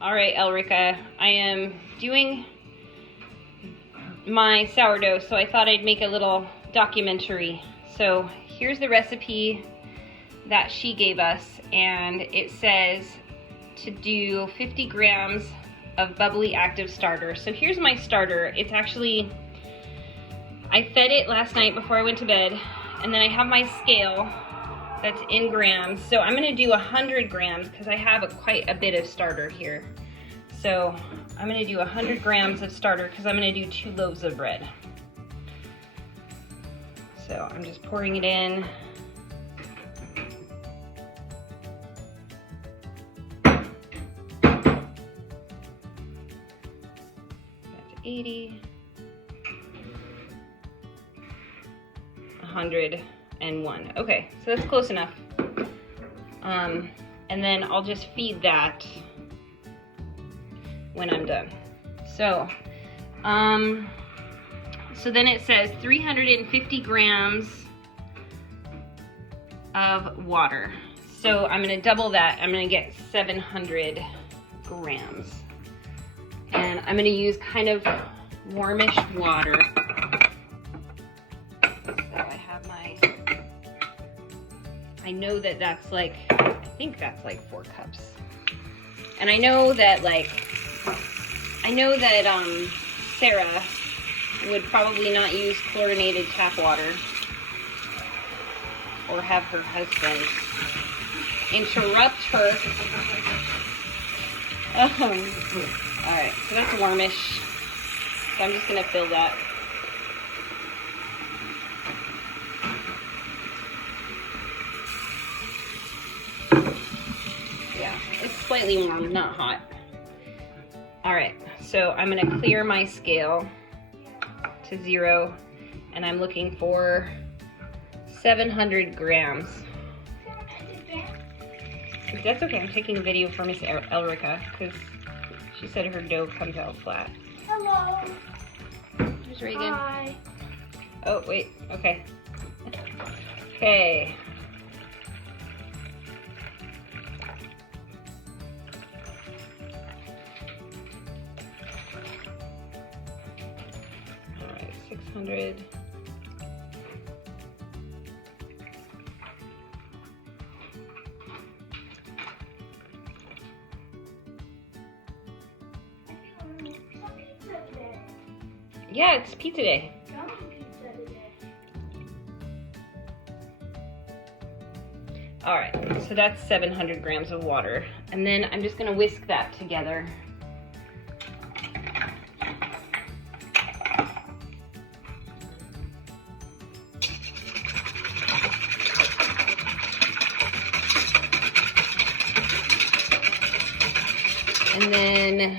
All right, Elrica, I am doing my sourdough, so I thought I'd make a little documentary. So here's the recipe that she gave us, and it says to do 50 grams of bubbly active starter. So here's my starter. It's actually, I fed it last night before I went to bed, and then I have my scale that's in grams. So I'm gonna do 100 grams because I have quite a bit of starter here. So I'm gonna do 100 grams of starter because I'm gonna do 2 loaves of bread. So I'm just pouring it in. That's 80. 101. Okay, so that's close enough. And then I'll just feed that when I'm done. So, so then it says 350 grams of water. So I'm gonna double that. I'm gonna get 700 grams. And I'm gonna use kind of warmish water. I know that that's like, I think that's like 4 cups. And I know that Sarah would probably not use chlorinated tap water or have her husband interrupt her. All right, so that's warmish. So I'm just gonna fill that. It's slightly warm, not hot. All right, so I'm gonna clear my scale to 0, and I'm looking for 700 grams. That's okay, I'm taking a video for Miss Elrica because she said her dough comes out flat. Hello. There's Reagan. Hi. Oh, wait, okay. Okay. All right, 600. Yeah, it's pizza day. All right, so that's 700 grams of water. And then I'm just gonna whisk that together. And then,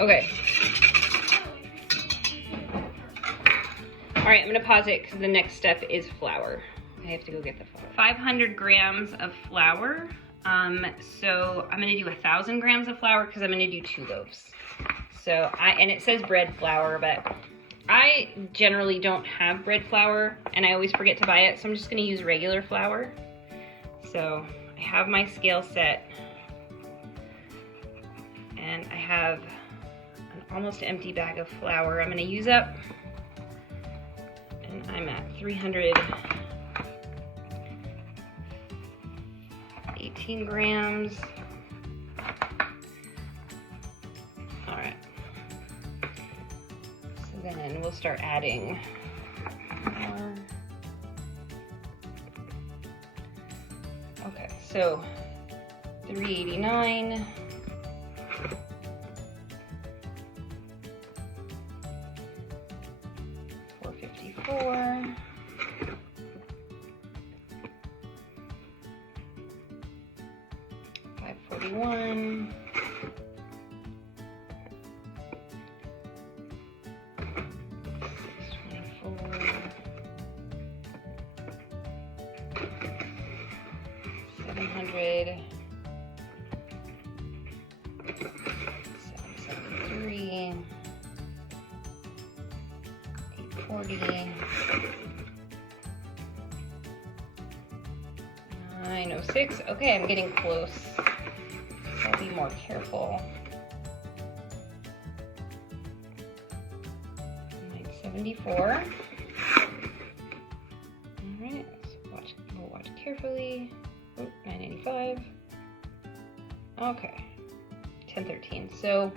okay. All right, I'm gonna pause it because the next step is flour. I have to go get the flour. 500 grams of flour. So I'm gonna do 1,000 grams of flour because I'm gonna do 2 loaves. So and it says bread flour, but I generally don't have bread flour and I always forget to buy it. So I'm just gonna use regular flour. So I have my scale set and I have an almost empty bag of flour I'm gonna use up. And I'm at 318 grams. All right. So then we'll start adding more. Okay, so 389. 454. 541. 624. 700. 773. 840. 9:06. Okay, I'm getting close. So I'll be more careful. 9:74. Alright, we'll watch carefully. Oh, 9:95. Okay, 10:13. So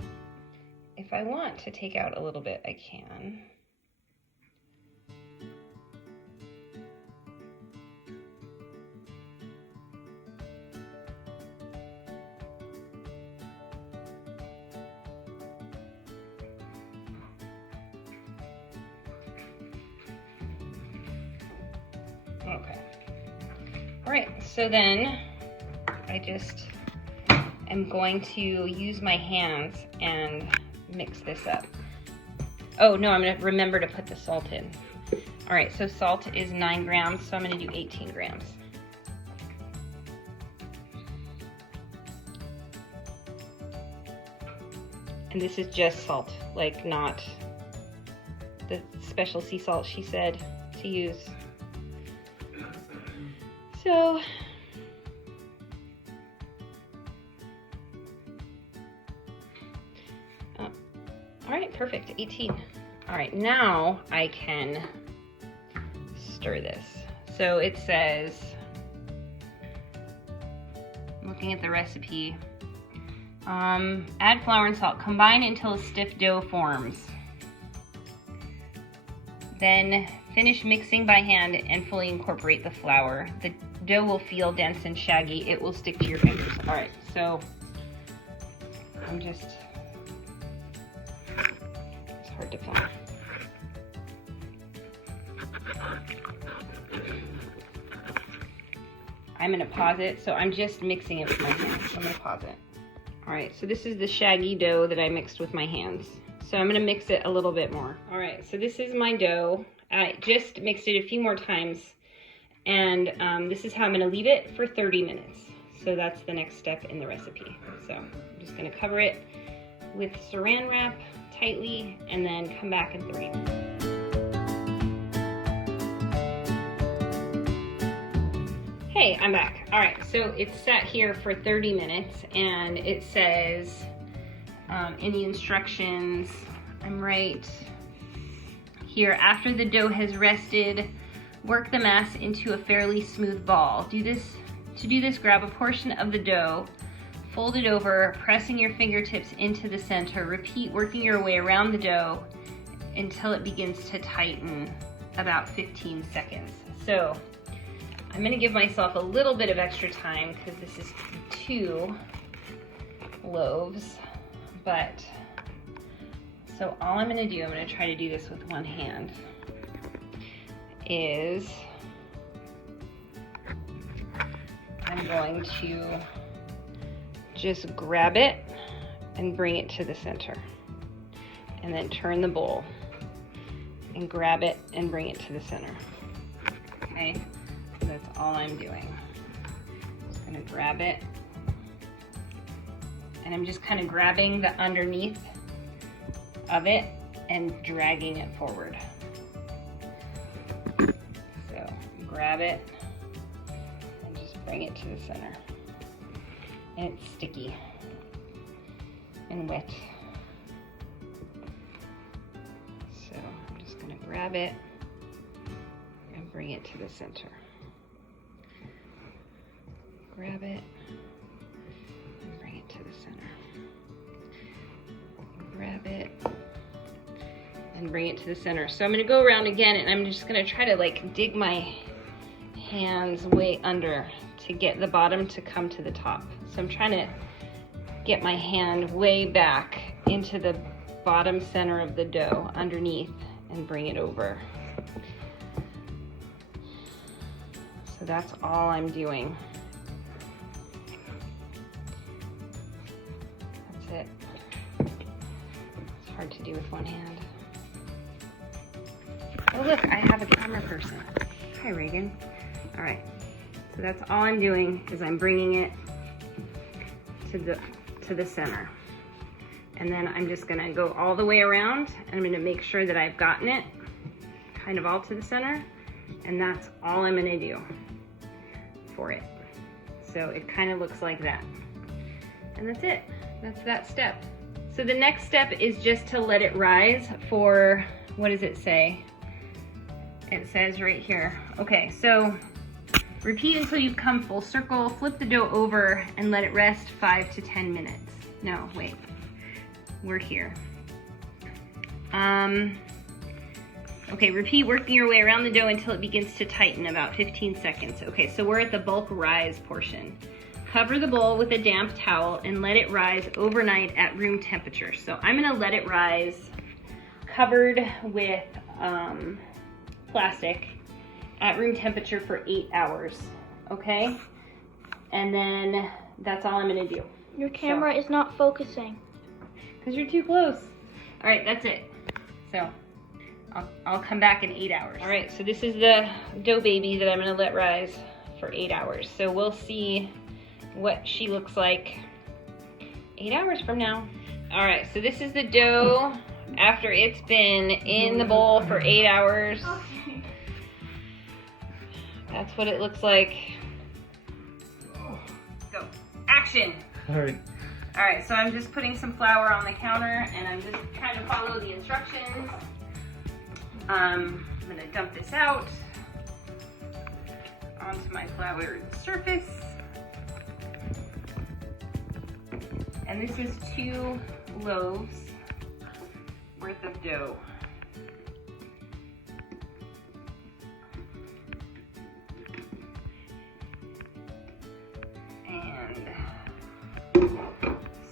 if I want to take out a little bit, I can. Okay. All right, so then I just am going to use my hands and mix this up. Oh no, I'm gonna remember to put the salt in. All right, so salt is 9 grams, so I'm gonna do 18 grams. And this is just salt, like not the special sea salt she said to use. So, all right, perfect, 18. All right, now I can stir this. So it says, looking at the recipe, add flour and salt, combine until a stiff dough forms. Then finish mixing by hand and fully incorporate the flour. The dough will feel dense and shaggy. It will stick to your fingers. All right, so I'm just, it's hard to film. I'm gonna pause it, so I'm just mixing it with my hands. I'm gonna pause it. All right, so this is the shaggy dough that I mixed with my hands. So I'm gonna mix it a little bit more. All right, so this is my dough. I just mixed it a few more times, and this is how I'm gonna leave it for 30 minutes. So that's the next step in the recipe. So I'm just gonna cover it with saran wrap tightly and then come back in 30 minutes. Hey, I'm back. All right, so it's sat here for 30 minutes and it says in the instructions, I'm right here, after the dough has rested, work the mass into a fairly smooth ball. To do this, grab a portion of the dough, fold it over, pressing your fingertips into the center. Repeat working your way around the dough until it begins to tighten, about 15 seconds. So I'm gonna give myself a little bit of extra time because this is 2 loaves, but so all I'm gonna do, I'm gonna try to do this with one hand, is I'm going to just grab it and bring it to the center, and then turn the bowl and grab it and bring it to the center. Okay, so that's all I'm doing. Just gonna grab it, and I'm just kind of grabbing the underneath of it and dragging it forward. So grab it and just bring it to the center. And it's sticky and wet. So I'm just gonna grab it and bring it to the center. Grab it and bring it to the center. Grab it and bring it to the center. So I'm gonna go around again, and I'm just gonna try to like dig my hands way under to get the bottom to come to the top. So I'm trying to get my hand way back into the bottom center of the dough underneath and bring it over. So that's all I'm doing. That's it. It's hard to do with one hand. Oh look, I have a camera person. Hi Reagan. All right, so that's all I'm doing is I'm bringing it to the center. And then I'm just gonna go all the way around, and I'm gonna make sure that I've gotten it kind of all to the center, and that's all I'm gonna do for it. So it kind of looks like that. And that's it. That's that step. So the next step is just to let it rise for, what does it say? It says right here. Okay, so repeat until you've come full circle. Flip the dough over and let it rest 5 to 10 minutes. No, wait. We're here. Okay, repeat working your way around the dough until it begins to tighten, about 15 seconds. Okay, so we're at the bulk rise portion. Cover the bowl with a damp towel and let it rise overnight at room temperature. So I'm gonna let it rise covered with plastic at room temperature for 8 hours, okay? And then that's all I'm gonna do. Your camera is not focusing. Because you're too close. All right, that's it. So I'll come back in 8 hours. All right, so this is the dough baby that I'm gonna let rise for 8 hours. So we'll see what she looks like 8 hours from now. All right, so this is the dough after it's been in the bowl for 8 hours. That's what it looks like. Go, action. All right. All right, so I'm just putting some flour on the counter and I'm just trying to follow the instructions. I'm gonna dump this out onto my floured surface. And this is 2 loaves worth of dough. And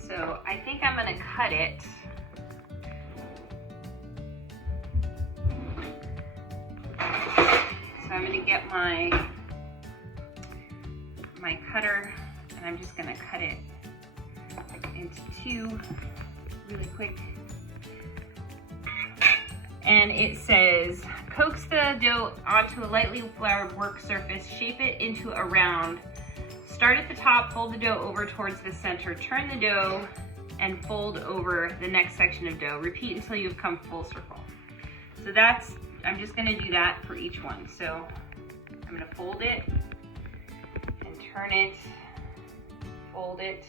so I think I'm gonna cut it. So I'm gonna get my cutter and I'm just gonna cut it into 2 really quick. And it says, coax the dough onto a lightly floured work surface, shape it into a round. Start at the top, fold the dough over towards the center, turn the dough and fold over the next section of dough. Repeat until you've come full circle. So that's, I'm just gonna do that for each one. So I'm gonna fold it and turn it, fold it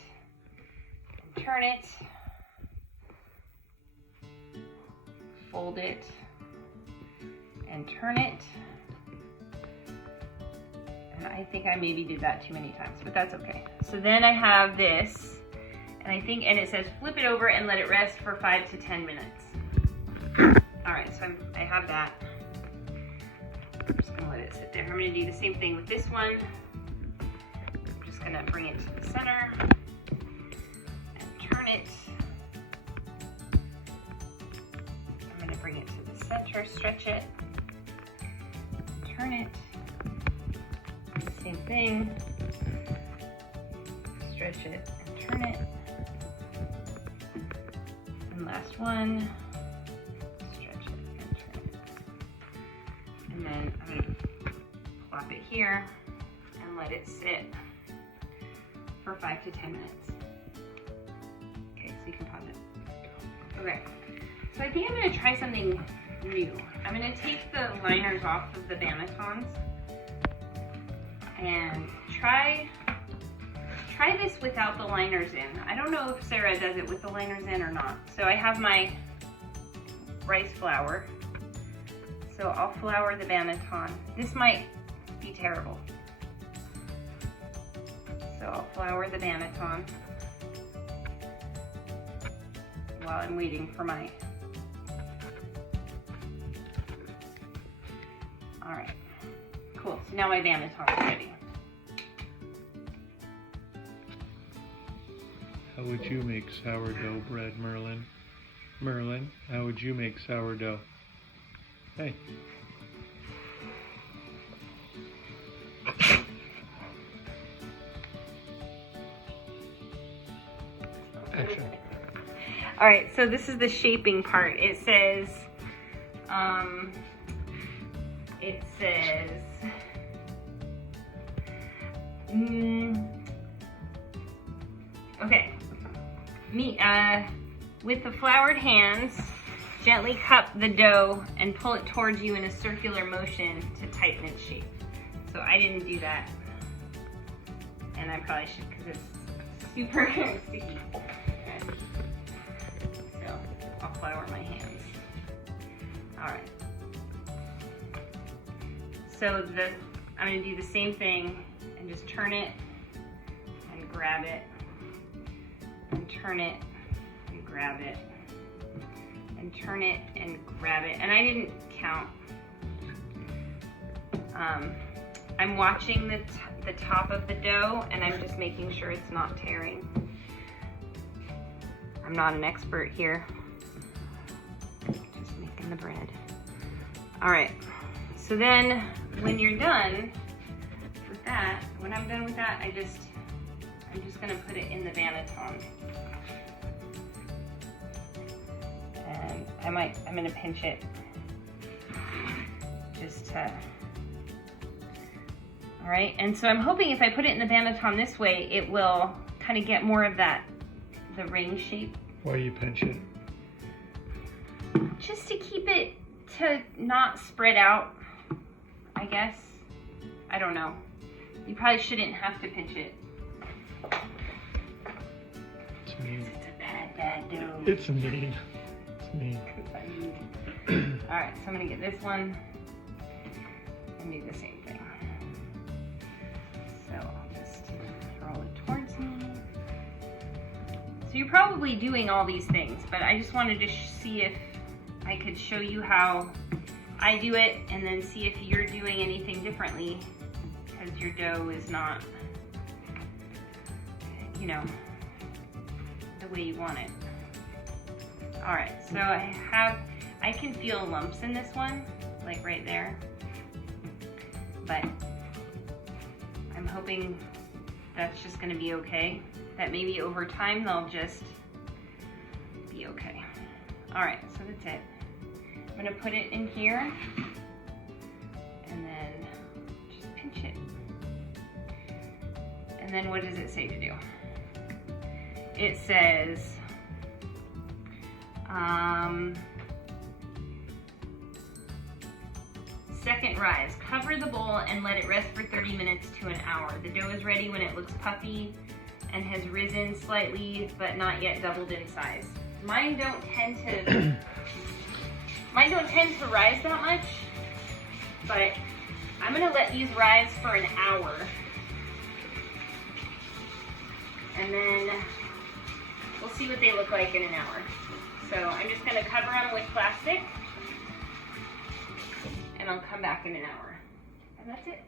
and turn it, fold it and turn it. And I think I maybe did that too many times, but that's okay. So then I have this, and it says flip it over and let it rest for 5 to 10 minutes. All right, so I have that. I'm just gonna let it sit there. I'm gonna do the same thing with this one. I'm just gonna bring it to the center and turn it. I'm gonna bring it to the center, stretch it, turn it. Same thing. Stretch it and turn it. And last one. Stretch it and turn it. And then I'm going to plop it here and let it sit for 5 to 10 minutes. Okay, so you can pause it. Okay, so I think I'm going to try something new. I'm going to take the liners off of the bannetons and try this without the liners in. I don't know if Sarah does it with the liners in or not. So I have my rice flour. So I'll flour the banneton. This might be terrible. So I'll flour the banneton while I'm waiting for my... All right, cool. So now my banneton is ready. How would you make sourdough bread, Merlin? Merlin, how would you make sourdough? Hey. Action. All right, so this is the shaping part. It says, okay. With the floured hands, gently cup the dough and pull it towards you in a circular motion to tighten its shape. So I didn't do that. And I probably should because it's super sticky. Okay. So I'll flour my hands. All right. So I'm gonna do the same thing and just turn it and grab it and turn it and grab it and turn it and grab it. And I didn't count. I'm watching the top of the dough and I'm just making sure it's not tearing. I'm not an expert here. Just making the bread. All right, so then when you're done with that, when I'm done with that, I'm just gonna put it in the banneton. And I'm gonna pinch it just to, all right, and so I'm hoping if I put it in the banneton this way, it will kind of get more of the ring shape. Why you pinch it? Just to keep it to not spread out, I guess. I don't know. You probably shouldn't have to pinch it. It's mean. It's a bad dough. It's mean. It's mean. All right, so I'm gonna get this one and do the same thing. So I'll just roll it towards me. So you're probably doing all these things, but I just wanted to see if I could show you how I do it and then see if you're doing anything differently because your dough is not, you know, the way you want it. All right, so I can feel lumps in this one, like right there, but I'm hoping that's just gonna be okay. That maybe over time they'll just be okay. All right, so that's it. I'm gonna put it in here and then just pinch it. And then what does it say to do? It says, second rise, cover the bowl and let it rest for 30 minutes to an hour. The dough is ready when it looks puffy and has risen slightly, but not yet doubled in size. Mine don't tend to rise that much, but I'm gonna let these rise for an hour. And then we'll see what they look like in an hour. So I'm just gonna cover them with plastic and I'll come back in an hour. And that's it.